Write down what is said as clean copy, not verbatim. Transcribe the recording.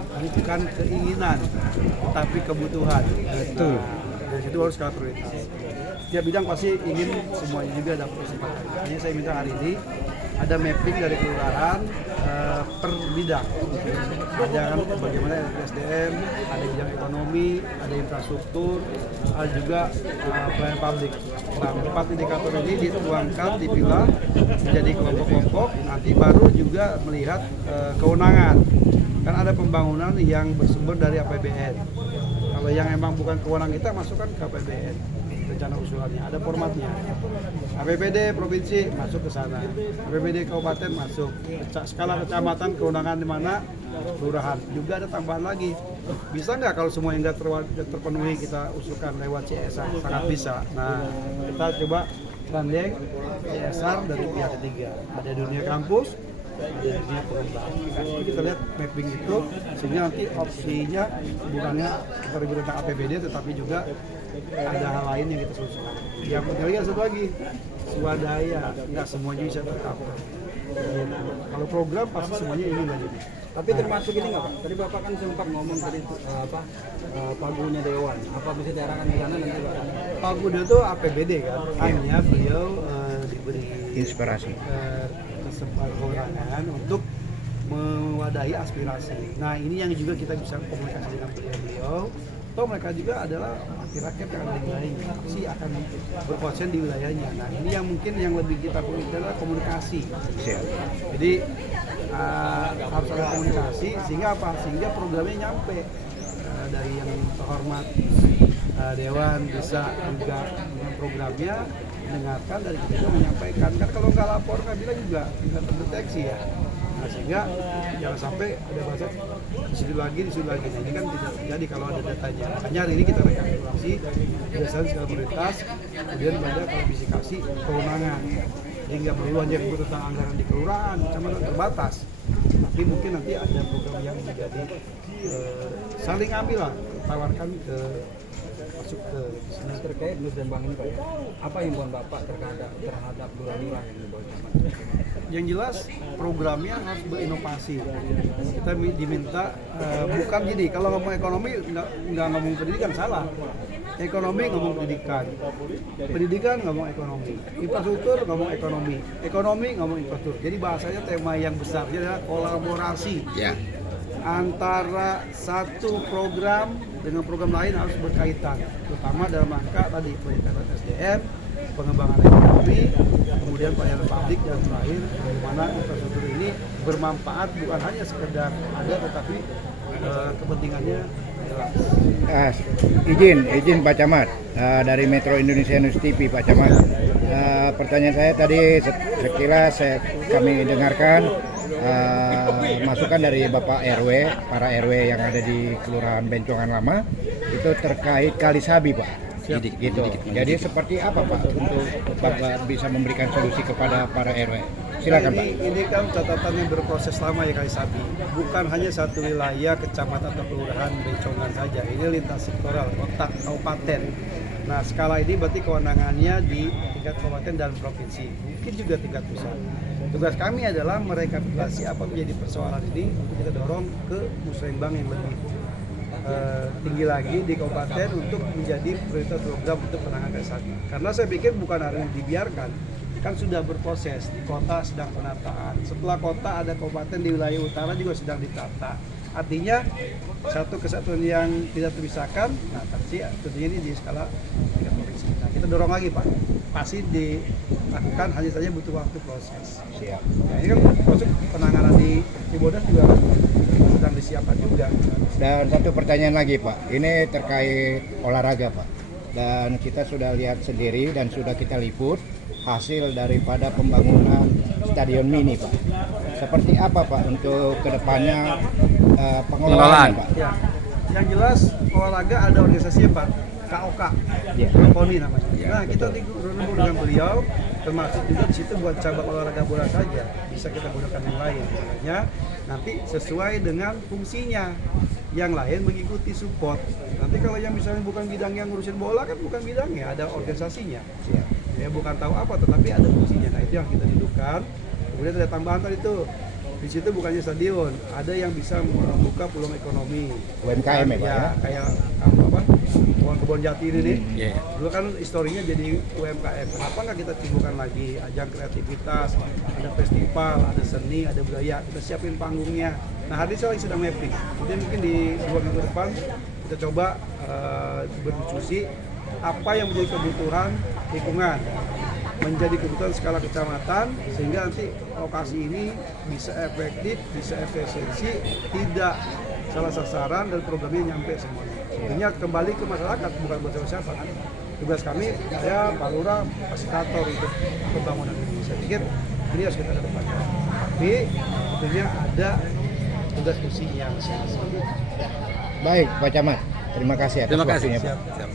adalah bukan keinginan, tapi kebutuhan. Betul. Nah, dari situ harus skala prioritas. Setiap bidang pasti ingin semuanya juga dapat kesempatan. Hanya saya minta hari ini ada mapping dari kelurahan per bidang. Ada kan bagaimana SDM, ada bidang ekonomi, ada infrastruktur, ada juga pelayanan publik. Nah, 4 indikator ini dituangkan, dipilah menjadi kelompok-kelompok, nanti baru juga melihat kewenangan. Kan ada pembangunan yang bersumber dari APBN. Kalau yang emang bukan kewenangan kita, masukkan ke APBN. Rencana usulannya ada formatnya. APBD provinsi masuk ke sana, APBD kabupaten masuk, skala kecamatan kewenangan di mana, kelurahan juga ada tambahan lagi. Bisa nggak kalau semua yang nggak terpenuhi kita usulkan lewat CSR? Sangat bisa. Nah, kita coba gandeng CSR dari pihak ketiga. Ada dunia kampus, ada dunia pengembang. Nah, kita lihat mapping itu sehingga nanti opsinya bukannya kita ribut tentang APBD tetapi juga ada hal lain yang kita solusikan. Yang penting lagi satu lagi, swadaya, nggak semuanya bisa tercover. Kalau program pasti semuanya ini lagi. Tapi termasuk ini nggak Pak? Tadi Bapak kan sempat ngomong tadi pagunya Dewan. Apa bisa diarahkan ke sana nanti Pak? Pagu itu APBD kan, hanya beliau diberi Inspirasi. kesempatan untuk mewadahi aspirasi. Nah ini yang juga kita bisa komunikasi dengan beliau. Toh mereka juga adalah rakyat yang ada di wilayahnya, pasti akan berkonsen di wilayahnya. Nah ini yang mungkin yang lebih kita perlu adalah komunikasi. Jadi harus ada komunikasi sehingga apa? Sehingga programnya nyampe dari yang terhormat Dewan bisa juga dengan programnya mendengarkan dari kita menyampaikan. Kan kalau nggak lapor nggak bilang juga nggak terdeteksi ya. Nah, sehingga jangan sampai ada bahasa di situ lagi. Nah, ini kan tidak terjadi kalau ada datanya. Makanya hari ini kita rekapitulasi berdasarkan skala prioritas, kemudian pada klasifikasi kewenangan. Jadi nggak perlu hanya ribut tentang anggaran di kelurahan, kecamatan terbatas. Tapi mungkin nanti ada program yang menjadi saling ambil lah, tawarkan ke masuk ke Nah, terkait Nus dan Bang ini Pak, apa himbauan Bapak terhadap lurah-lurah yang dibawa camat? Yang jelas programnya harus berinovasi. Kita diminta bukan gini, kalau ngomong ekonomi nggak ngomong pendidikan salah. Ekonomi ngomong pendidikan, pendidikan ngomong ekonomi, infrastruktur ngomong ekonomi ngomong infrastruktur. Jadi bahasanya tema yang besarnya adalah kolaborasi. Ya. Antara satu program dengan program lain harus berkaitan, terutama dalam rangka tadi peningkatan SDM, pengembangan ekonomi, kemudian pelayanan publik dan terakhir bagaimana infrastruktur ini bermanfaat bukan hanya sekedar ada tetapi kepentingannya jelas. Izin Pak Camat, dari Metro Indonesia News TV Pak Camat. Pertanyaan saya tadi sekilas kami dengarkan masukan dari Bapak RW, para RW yang ada di Kelurahan Bencongan Lama itu terkait Kali Sabi Pak. Gitu. Jadi seperti apa Pak untuk Bapak bisa memberikan solusi kepada para RW? Silakan Pak. Ini kan catatan yang berproses lama ya Kali Sabi. Bukan hanya satu wilayah kecamatan atau kelurahan Bencongan saja. Ini lintas sektoral, kotak, kabupaten. Nah skala ini berarti kewenangannya di tingkat kabupaten dan provinsi. Mungkin juga tingkat pusat. Tugas kami adalah merekapitulasi apa menjadi persoalan ini untuk kita dorong ke musrembang yang lebih tinggi lagi di kabupaten untuk menjadi prioritas program untuk penanganan Kali Sabi. Karena saya pikir bukan hari ini dibiarkan, kan sudah berproses di kota sedang penataan. Setelah kota ada kabupaten di wilayah utara juga sedang ditata. Artinya satu kesatuan yang tidak terpisahkan. Nah, tapi tentunya ini di skala tingkat provinsi. Nah, kita dorong lagi Pak. Pasti dilakukan, hanya saja butuh waktu proses. Siap. Nah, ini kan proses penanganan di Cibodas juga sedang disiapkan juga. Dan satu pertanyaan lagi Pak, ini terkait olahraga Pak. Dan kita sudah lihat sendiri dan sudah kita liput hasil daripada pembangunan stadion mini Pak. Seperti apa Pak untuk kedepannya pengelolaannya Pak? Ya, yang jelas olahraga ada organisasinya Pak, KOK, KONI namanya. Nah kita bertemu dengan beliau, termasuk juga di situ buat cabang olahraga bola saja bisa kita gunakan yang lain. Makanya nanti sesuai dengan fungsinya, yang lain mengikuti support. Nanti kalau yang misalnya bukan bidang yang ngurusin bola kan bukan bidangnya, ada organisasinya. Ya bukan tahu apa, tetapi ada fungsinya. Nah itu yang kita dudukan. Kemudian ada tambahan tadi itu Di situ bukannya stadion, ada yang bisa membuka peluang ekonomi. UMKM ya, Pak, ya? Kayak apa? Kebon Jati ini nih. Iya. Dulu kan historinya jadi UMKM. Kenapa nggak kita timbulkan lagi ajang kreativitas, ada festival, ada seni, ada budaya. Kita siapin panggungnya. Nah, hari ini saya lagi sedang mapping. Jadi mungkin di 2 minggu depan kita coba berdiskusi apa yang menjadi kebutuhan lingkungan, menjadi kebutuhan skala kecamatan, sehingga nanti lokasi ini bisa efektif, bisa efisiensi, tidak salah sasaran dan programnya nyampe semuanya. Artinya kembali ke masyarakat, bukan buat siapa-siapa kan. Tugas kami, saya Pak Lurah, fasilitator untuk pembangunan ini. Saya pikir ini harus kita kedepankan. Tapi tentunya ada tugas fungsinya masing-masing. Baik, Pak Camat. Terima kasih atas Terima kasih. waktunya, Pak. Siap.